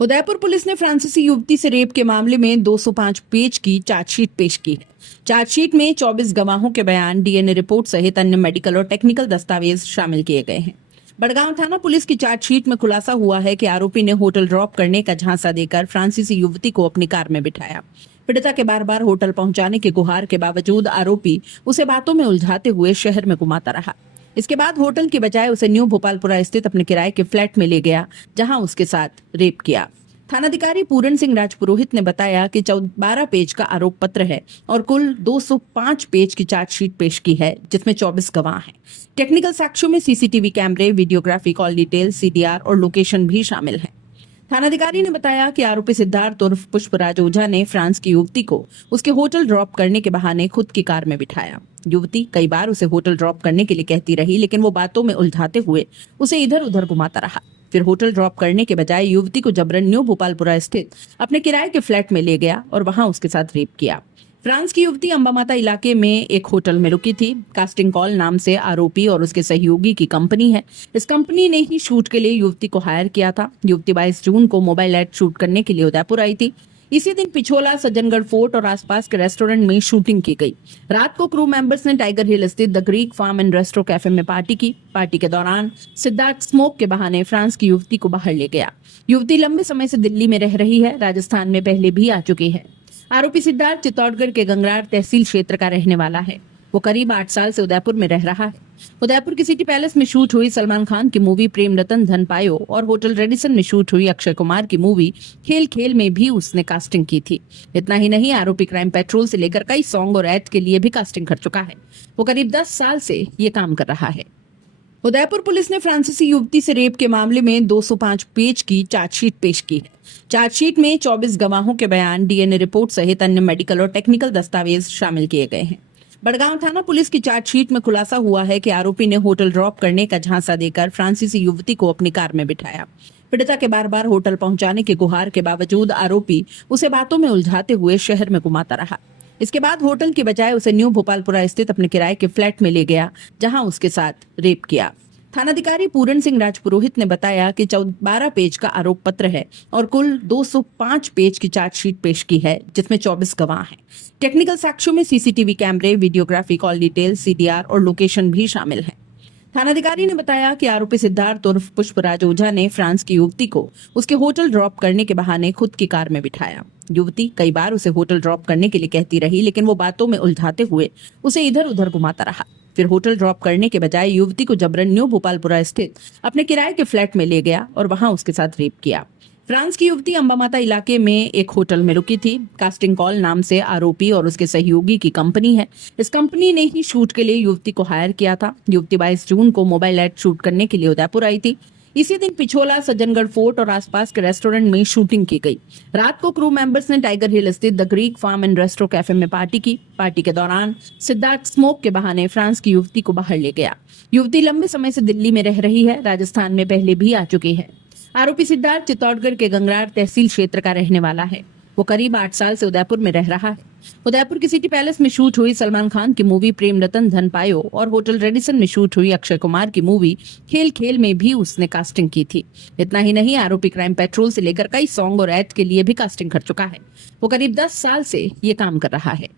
Udaipur police ने फ्रांसीसी युवती से रेप के मामले में 205 पेज की चार्जशीट पेश की है। चार्जशीट में 24 गवाहों के बयान, डीएनए रिपोर्ट सहित अन्य मेडिकल और टेक्निकल दस्तावेज शामिल किए गए हैं। बड़गांव थाना पुलिस की चार्जशीट में खुलासा हुआ है कि आरोपी ने होटल ड्रॉप करने का झांसा देकर फ्रांसीसी युवती को अपनी कार में बिठाया। पीड़िता के बार बार होटल पहुंचाने की गुहार के बावजूद आरोपी उसे बातों में उलझाते हुए शहर में घुमाता रहा। इसके बाद होटल की बजाय उसे न्यू भोपालपुरा स्थित अपने किराए के फ्लैट में ले गया, जहां उसके साथ रेप किया। थानाधिकारी पूरन सिंह राजपुरोहित ने बताया कि 12 पेज का आरोप पत्र है और कुल 205 पेज की चार्जशीट पेश की है, जिसमें 24 गवाह हैं। टेक्निकल साक्ष्यों में सीसीटीवी कैमरे, वीडियोग्राफी, कॉल डिटेल, सीडीआर और लोकेशन भी शामिल हैं। थानाधिकारी ने बताया कि आरोपी सिद्धार्थ उर्फ पुष्पराज ओझा ने फ्रांस की युवती को उसके होटल ड्रॉप करने के बहाने खुद की कार में बिठाया। युवती कई बार उसे होटल ड्रॉप करने के लिए कहती रही, लेकिन वो बातों में उलझाते हुए उसे इधर उधर घुमाता रहा। फिर होटल ड्रॉप करने के बजाय युवती को जबरन न्यू भोपालपुरा स्थित अपने किराए के फ्लैट में ले गया और वहां उसके साथ रेप किया। फ्रांस की युवती अंबामाता इलाके में एक होटल में रुकी थी। कास्टिंग कॉल नाम से आरोपी और उसके सहयोगी की कंपनी है। इस कंपनी ने ही शूट के लिए युवती को हायर किया था। युवती 22 जून को मोबाइल एड शूट करने के लिए उदयपुर आई थी। इसी दिन पिछोला, सज्जनगढ़ फोर्ट और आसपास के रेस्टोरेंट में शूटिंग की गई। रात को क्रू मेंबर्स ने टाइगर हिल स्थित the Greek Farm and Resto Cafe में पार्टी की। पार्टी के दौरान सिद्धार्थ स्मोक के बहाने फ्रांस की युवती को बाहर ले गया। युवती लंबे समय से दिल्ली में रह रही है, राजस्थान में पहले भी आ चुकी है। आरोपी सिद्धार्थ चित्तौड़गढ़ के गंगरार तहसील क्षेत्र का रहने वाला है। वो करीब 8 साल से उदयपुर में रह रहा है। उदयपुर की सिटी पैलेस में शूट हुई सलमान खान की मूवी प्रेम रतन धन पायो और होटल रेडिसन में शूट हुई अक्षय कुमार की मूवी खेल खेल में भी उसने कास्टिंग की थी। इतना ही नहीं, आरोपी क्राइम पेट्रोल से लेकर कई सॉन्ग और एड के लिए भी कास्टिंग कर चुका है। वो करीब 10 साल से ये काम कर रहा है। उदयपुर पुलिस ने फ्रांसीसी युवती से रेप के मामले में 205 पेज की चार्जशीट पेश की है। चार्जशीट में 24 गवाहों के बयान, डीएनए रिपोर्ट सहित अन्य मेडिकल और टेक्निकल दस्तावेज शामिल किए गए हैं। बड़गांव थाना पुलिस की चार्जशीट में खुलासा हुआ है कि आरोपी ने होटल ड्रॉप करने का झांसा देकर फ्रांसीसी युवती को अपनी कार में बिठाया। पीड़िता के बार बार होटल पहुंचाने की गुहार के बावजूद आरोपी उसे बातों में उलझाते हुए शहर में घुमाता रहा। इसके बाद होटल की बजाय उसे न्यू भोपालपुरा स्थित अपने किराए के फ्लैट में ले गया, जहां उसके साथ रेप किया। थानाधिकारी पूरन सिंह राजपुरोहित ने बताया कि 12 पेज का आरोप पत्र है और कुल 205 पेज की चार्जशीट पेश की है, जिसमें 24 गवाह हैं। टेक्निकल साक्ष्यों में सीसीटीवी कैमरे, वीडियोग्राफी, कॉल डिटेल, सीडीआर और लोकेशन भी शामिल हैं। थानाधिकारी ने बताया कि आरोपी सिद्धार्थ उर्फ पुष्पराज ओझा ने फ्रांस की युवती को उसके होटल ड्रॉप करने के बहाने खुद की कार में बिठाया। युवती कई बार उसे होटल ड्रॉप करने के लिए कहती रही, लेकिन वो बातों में उलझाते हुए उसे इधर उधर घुमाता रहा। फिर होटल ड्रॉप करने के बजाय युवती को जबरन न्यू भोपालपुरा स्थित अपने किराए के फ्लैट में ले गया और वहां उसके साथ रेप किया। फ्रांस की युवती अंबामाता इलाके में एक होटल में रुकी थी। कास्टिंग कॉल नाम से आरोपी और उसके सहयोगी की कंपनी है। इस कंपनी ने ही शूट के लिए युवती को हायर किया था। युवती 22 जून को मोबाइल एड शूट करने के लिए उदयपुर आई थी। इसी दिन पिछोला, सज्जनगढ़ फोर्ट और आसपास के रेस्टोरेंट में शूटिंग की गई। रात को क्रू मेंबर्स ने टाइगर हिल स्थित the Greek Farm and Resto Cafe में पार्टी की। पार्टी के दौरान सिद्धार्थ स्मोक के बहाने फ्रांस की युवती को बाहर ले गया। युवती लंबे समय से दिल्ली में रह रही है, राजस्थान में पहले भी आ चुकी है। आरोपी सिद्धार्थ चित्तौड़गढ़ के गंगरार तहसील क्षेत्र का रहने वाला है। वो करीब 8 साल से उदयपुर में रह रहा है। उदयपुर की सिटी पैलेस में शूट हुई सलमान खान की मूवी प्रेम रतन धन पायो और होटल रेडिसन में शूट हुई अक्षय कुमार की मूवी खेल खेल में भी उसने कास्टिंग की थी। इतना ही नहीं, आरोपी क्राइम पेट्रोल से लेकर कई सॉन्ग और एड के लिए भी कास्टिंग कर चुका है। वो करीब 10 साल से ये काम कर रहा है।